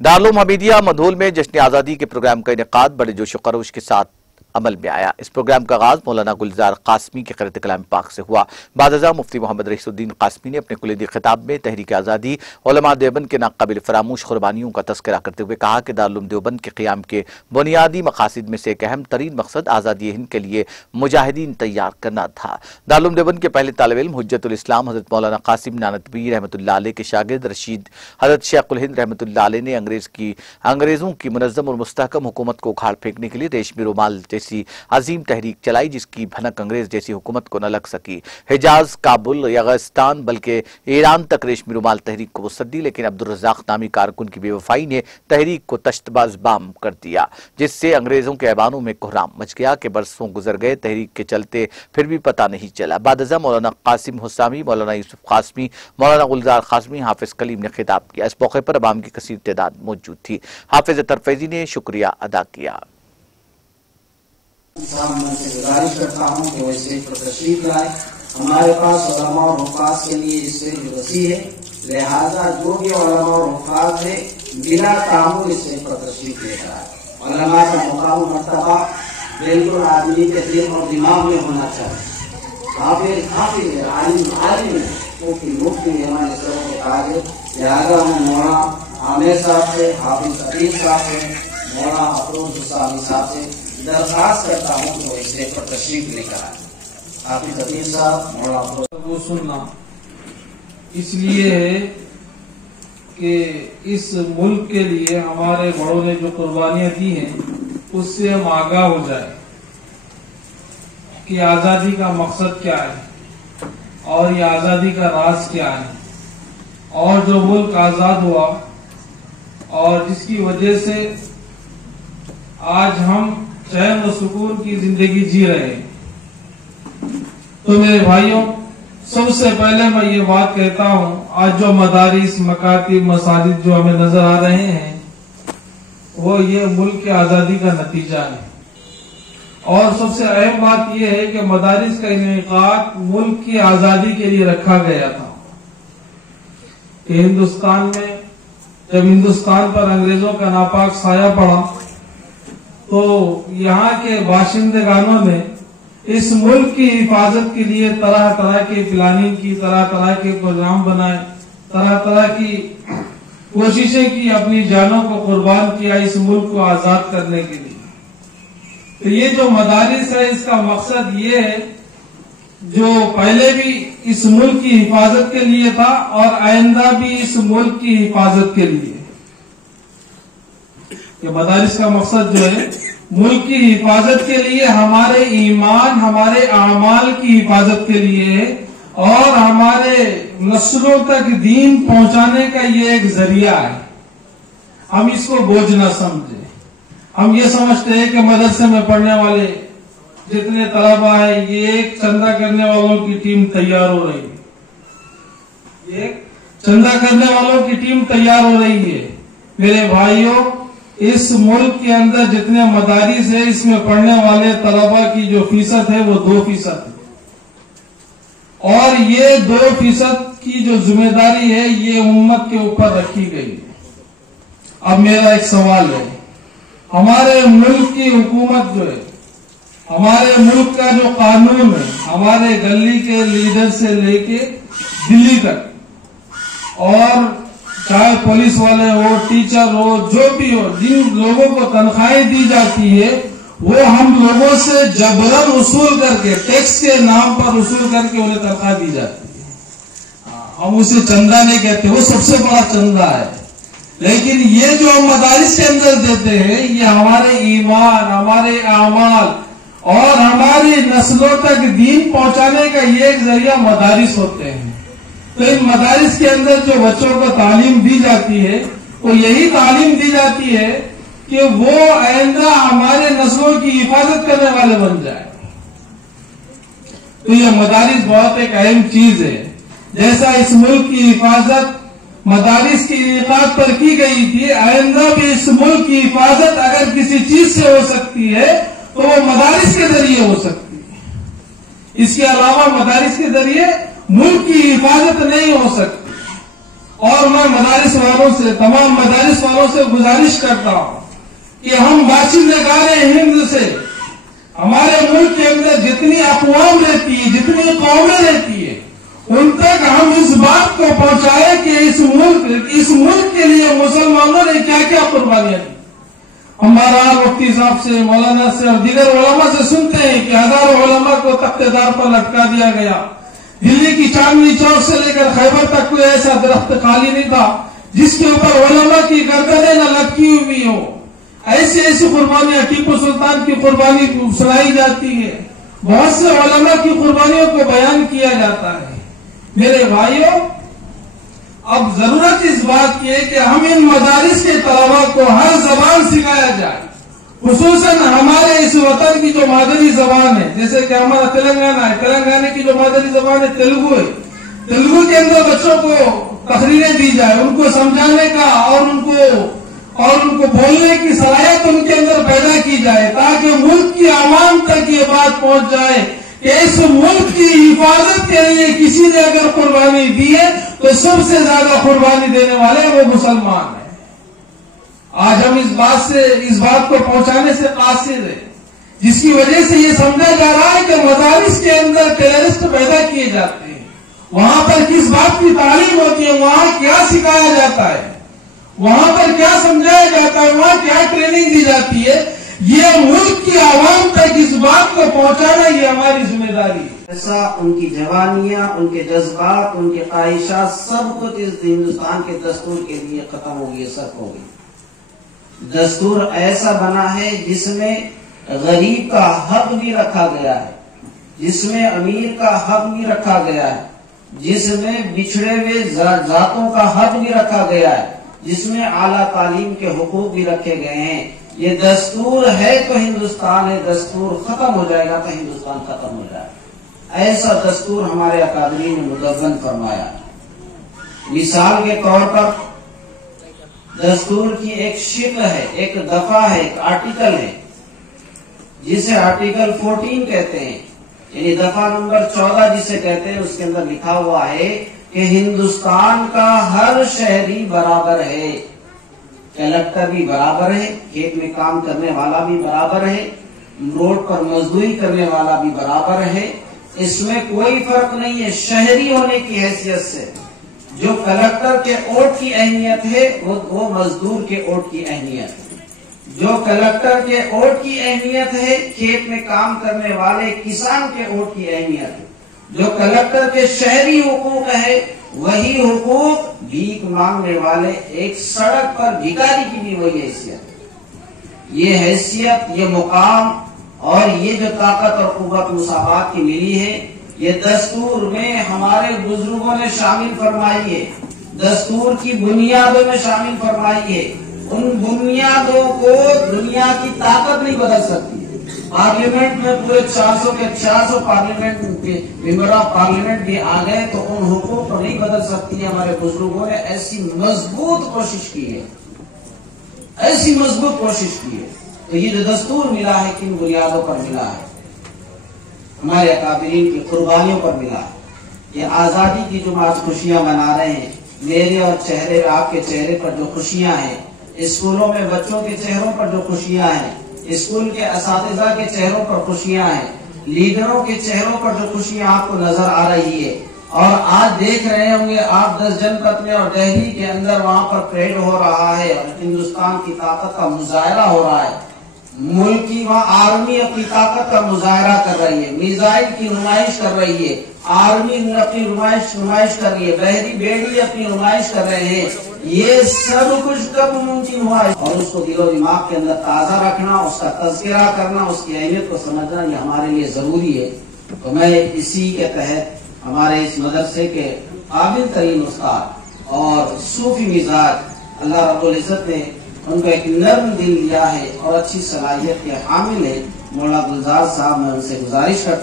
दारुल हमीदिया मधोल में जश्न आज़ादी के प्रोग्राम का इनेकाद बड़े जोश व खरोश के साथ अमल में आया। इस प्रोग्राम का आगाज मौलाना गुलजार कासमी के क़िरात कलाम पाक से हुआ। बादशाह मुफ्ती मोहम्मद रईसुद्दीन कासमी ने अपने कुलीदी खिताब में तहरीक आज़ादी उलमा देवबंद के नाक़ाबिल फरामोश कुर्बानियों का तज़किरा करते हुए कहा कि दारुल देवबंद के क़ियाम के बुनियादी मक़ासिद में से एक अहम तरीन मकसद आज़ादी हिंद के लिए मुजाहिदीन तैयार करना था। दारुल देवबंद के पहले तालिब इल्म हुज्जतुल इस्लाम हज़रत मौलाना कासिम नानतवी रहमतुल्लाह अलैह के शागिर्द रशीद हज़रत शेखुल हिंद रहमतुल्लाह अलैह ने अंग्रेज़ों की मुनज़्ज़म और मुस्तहकम हुकूमत को उखाड़ फेंकने के लिए रेशमी रुमाल जैसी अजीम तहरीक चलाई, जिसकी भनक अंग्रेज जैसी हुकूमत को न लग सकी। हिजाज, काबुल, यगस्तान बल्कि ईरान तक रेशमी रुमाल तहरीक को वसअत दी, लेकिन अब्दुल रज़्ज़ाक़ नामी कारकुन की बेवफाई ने तहरीक को तश्तबाज़बाम कर दिया, जिससे अंग्रेजों के ऐवानों में कोहराम मच गया कि बरसों गुजर गए, तहरीक के चलते फिर भी पता नहीं चला। बादशाह मौलाना कासिम हुसामी, मौलाना यूसुफ कासमी, मौलाना गुलजार कासमी, हाफिज कलीम ने खिताब किया। इस मौके पर अवाम की कसीर तादाद मौजूद थी। हाफिज अतर फैज़ी ने शुक्रिया अदा किया। मैं से गुजारिश करता हूँ कि वो स्टेज पर तशरीफ लाए। हमारे पास उलमा और हुफ़ाज़ के लिए स्टेज वसी है, लिहाजा जो भी उलमा और हुफ़ाज़ है बिला तामुल स्टेज पर तशरीफ लेकर आए। उलमा का मुकाम मर्तबा बिल्कुल आदमी के दिल और दिमाग में होना चाहिए। हाफिज आलिम मुफ्ती हमारे सबों के आगे, लिहाजा मैं मौलाना आमिर साहब से, हाफिज अकील साहब से, मौलाना अफरोज हुसैनी साहब से दरखास्त करता हूँ कि वो स्टेज पर तशरीफ लेकर आए। हाफिज अकील साहब, मौलाना वो सुनना इसलिए है कि इस मुल्क के लिए हमारे बड़ों ने जो कुर्बानियां दी हैं उससे हम आगाह हो जाए कि आज़ादी का मकसद क्या है और ये आज़ादी का राज क्या है, और जो मुल्क आज़ाद हुआ और जिसकी वजह से आज हम चैन और सुकून की जिंदगी जी रहे हैं। तो मेरे भाइयों, सबसे पहले मैं ये बात कहता हूँ, आज जो मदारिस, मकातिब, मसाजिद जो हमें नजर आ रहे हैं वो ये मुल्क की आज़ादी का नतीजा है। और सबसे अहम बात यह है कि मदारिस का इनेकाद मुल्क की आज़ादी के लिए रखा गया था कि हिंदुस्तान में जब हिंदुस्तान पर अंग्रेजों का नापाक साया पड़ा तो यहाँ के बाशिंदगानों ने इस मुल्क की हिफाजत के लिए तरह तरह की प्लानिंग की, तरह तरह के प्रोग्राम बनाए, तरह तरह की कोशिशें की, अपनी जानों को कुर्बान किया इस मुल्क को आजाद करने के लिए। तो ये जो मदारिस है इसका मकसद ये है, जो पहले भी इस मुल्क की हिफाजत के लिए था और आइंदा भी इस मुल्क की हिफाजत के लिए। ये मदारिस का मकसद जो है मुल्क की हिफाजत के लिए, हमारे ईमान, हमारे आमाल की हिफाजत के लिए और हमारे नस्लों तक दीन पहुंचाने का ये एक जरिया है। हम इसको बोझ न समझे। हम ये समझते हैं कि मदरसे में पढ़ने वाले जितने तलबा है ये एक चंदा करने वालों की टीम तैयार हो रही है, एक चंदा करने वालों की टीम तैयार हो रही है। मेरे भाइयों, इस मुल्क के अंदर जितने मदारिस है इसमें पढ़ने वाले तलबा की जो फीसद है वो 2% है, और ये 2% की जो जिम्मेदारी है ये उम्मत के ऊपर रखी गई है। अब मेरा एक सवाल है, हमारे मुल्क की हुकूमत जो है, हमारे मुल्क का जो कानून है, हमारे गली के लीडर से लेके दिल्ली तक, और चाहे पुलिस वाले हो, टीचर हो, जो भी हो, जिन लोगों को तनख्वाहें दी जाती है वो हम लोगों से जबरन वसूल करके, टैक्स के नाम पर वसूल करके उन्हें तनख्वाह दी जाती है। हम उसे चंदा नहीं कहते, वो सबसे बड़ा चंदा है। लेकिन ये जो हम मदारिस के अंदर देते हैं ये हमारे ईमान, हमारे आमाल और हमारी नस्लों तक दीन पहुंचाने का ये एक जरिया मदारिस होते हैं। तो इन मदारिस के अंदर जो बच्चों को तालीम दी जाती है वो यही तालीम दी जाती है कि वो आइंदा हमारे नस्लों की हिफाजत करने वाले बन जाए। तो ये मदारिस बहुत एक अहम चीज है। जैसा इस मुल्क की हिफाजत मदारिस की इनेकाद पर की गई थी, आइंदा भी इस मुल्क की हिफाजत अगर किसी चीज से हो सकती है तो वो मदारिस के जरिए हो सकती है। इसके अलावा मदारिस के जरिए मुल्क की हिफाजत नहीं हो सकती। اور میں مدارس والوں سے، تمام مدارس والوں سے گزارش کرتا ہوں کہ ہم باشندگان ہند سے، ہمارے ملک کے اندر جتنی اقوام رہتی ہے، جتنی قومیں رہتی ہے، ان تک ہم اس بات کو پہنچائیں کہ اس ملک کے لیے مسلمانوں نے کیا کیا قربانیاں دی۔ ہمارا مفتی صاحب سے، مولانا سے اور دیگر علماء سے سنتے ہیں کہ ہزاروں علماء کو تخت دار پر لٹکا دیا گیا۔ دلی کی چاندنی چوک سے لے کر خیبر تک کوئی ایسا درخت خالی نہیں تھا جس کے اوپر علماء کی گردنیں نہ لٹکی ہوئی ہو۔ ایسی قربانیاں، ٹیپو سلطان کی قربانی سنائی جاتی ہے، بہت سے علماء کی قربانیوں کو بیان کیا جاتا ہے۔ میرے بھائیوں، اب ضرورت اس بات کی ہے کہ ہم ان مدارس کے طلباء کو ہر زبان سکھایا جائے، خصوصاً ہمارے اس وطن کی جو مادری زبان ہے، جیسے کہ ہمارا تلنگانہ ہے، تلنگانہ کی جو مادری زبان ہے تیلگو ہے، تیلگو کے اندر بچوں کو تقریریں دی جائے، ان کو سمجھانے کا اور ان کو بولنے کی صلاحیت ان کے اندر پیدا کی جائے، تاکہ ملک کی عوام تک یہ بات پہنچ جائے کہ اس ملک کی حفاظت کے لیے کسی نے اگر قربانی دی ہے تو سب سے زیادہ قربانی دینے والے وہ مسلمان ہیں۔ آج ہم اس بات کو پہنچانے سے قاصر ہیں، جس کی وجہ سے یہ سمجھا جا رہا ہے کہ مدارس کے اندر ٹیررسٹ پیدا کیے جاتے ہیں، وہاں پر کس بات کی تعلیم ہوتی ہے، وہاں کیا سکھایا جاتا ہے، وہاں پر کیا سمجھایا جاتا ہے، وہاں کیا ٹریننگ دی جاتی ہے، یہ ملک کی عوام تک اس بات کو پہنچانا یہ ہماری ذمہ داری ہے۔ ایسا ان کی جوانیاں، ان کے جذبات، ان کی خواہشات سب کچھ اس ہندوستان کے دستور کے لیے ختم ہو گئی، سب ہو گئی۔ دستور ایسا بنا ہے جس میں غریب کا حق بھی رکھا گیا ہے، جس میں امیر کا حق بھی رکھا گیا ہے، جس میں بچھڑے ہوئے ذاتوں کا حق بھی رکھا گیا ہے، جس میں اعلیٰ تعلیم کے حقوق بھی رکھے گئے ہیں۔ یہ دستور ہے تو ہندوستان ہے، دستور ختم ہو جائے گا تو ہندوستان ختم ہو جائے گا۔ ایسا دستور ہمارے اکابرین نے مدون فرمایا۔ مثال کے طور پر دستور کی ایک شکل ہے، ایک دفعہ ہے، ایک آرٹیکل ہے، جسے آرٹیکل 14 کہتے ہیں، یعنی دفعہ نمبر 14 جسے کہتے ہیں۔ اس کے اندر لکھا ہوا ہے کہ ہندوستان کا ہر شہری برابر ہے، کلکٹر بھی برابر ہے، کھیت میں کام کرنے والا بھی برابر ہے، روڈ پر مزدوری کرنے والا بھی برابر ہے، اس میں کوئی فرق نہیں ہے۔ شہری ہونے کی حیثیت سے جو کلکٹر کے ووٹ کی اہمیت ہے وہ مزدور کے ووٹ کی اہمیت ہے، جو کلکٹر کے ووٹ کی اہمیت ہے کھیت میں کام کرنے والے کسان کے ووٹ کی اہمیت ہے، جو کلکٹر کے شہری حقوق ہے وہی حقوق بھیک مانگنے والے ایک سڑک پر بھکاری کی بھی وہی حیثیت۔ یہ حیثیت، یہ مقام اور یہ جو طاقت اور قوت مساوات کی ملی ہے، یہ دستور میں ہمارے بزرگوں نے شامل فرمائی ہے، دستور کی بنیادوں میں شامل فرمائی ہے۔ ان بنیادوں کو دنیا کی طاقت نہیں بدل سکتی۔ پارلیمنٹ میں پورے 400 کے 400 پارلیمنٹ ممبر آف پارلیمنٹ بھی آ گئے تو ان حقوق کو نہیں بدل سکتی۔ ہمارے بزرگوں نے ایسی مضبوط کوشش کی ہے، ایسی مضبوط کوشش کی ہے۔ تو یہ جو دستور ملا ہے کن بنیادوں پر ملا ہے؟ ہمارے اکابرین کی قربانیوں پر ملا ہے۔ یہ آزادی کی جو آج خوشیاں منا رہے ہیں، میرے اور چہرے آپ کے چہرے پر جو خوشیاں ہیں، اسکولوں میں بچوں کے چہروں پر جو خوشیاں ہیں، اسکول کے اساتذہ کے چہروں پر خوشیاں ہیں، لیڈروں کے چہروں پر جو خوشیاں آپ کو نظر آ رہی ہے، اور آج دیکھ رہے ہوں گے آپ 10 جنپت میں اور دہلی کے اندر وہاں پر پریڈ ہو رہا ہے اور ہندوستان کی طاقت کا مظاہرہ ہو رہا ہے۔ ملک کی وہاں آرمی اپنی طاقت کا مظاہرہ کر رہی ہے، میزائل کی نمائش کر رہی ہے، آرمی اپنی نمائش کر رہی ہے، بحری بیڑی اپنی نمائش کر رہے ہیں۔ یہ سب کچھ کب ممکن ہوا ہے؟ اور اس کو دل و دماغ کے اندر تازہ رکھنا، اس کا تذکرہ کرنا، اس کی اہمیت کو سمجھنا یہ ہمارے لیے ضروری ہے۔ تو میں اسی کے تحت ہمارے اس مدرسے کے قابل ترین استاد اور صوفی مزاج اللہ رب العزت نے ان کو ایک نرم دل دیا ہے اور اچھی صلاحیت کے حامل ہے، مولانا گلزار صاحب، میں ان سے گزارش کرتا ہوں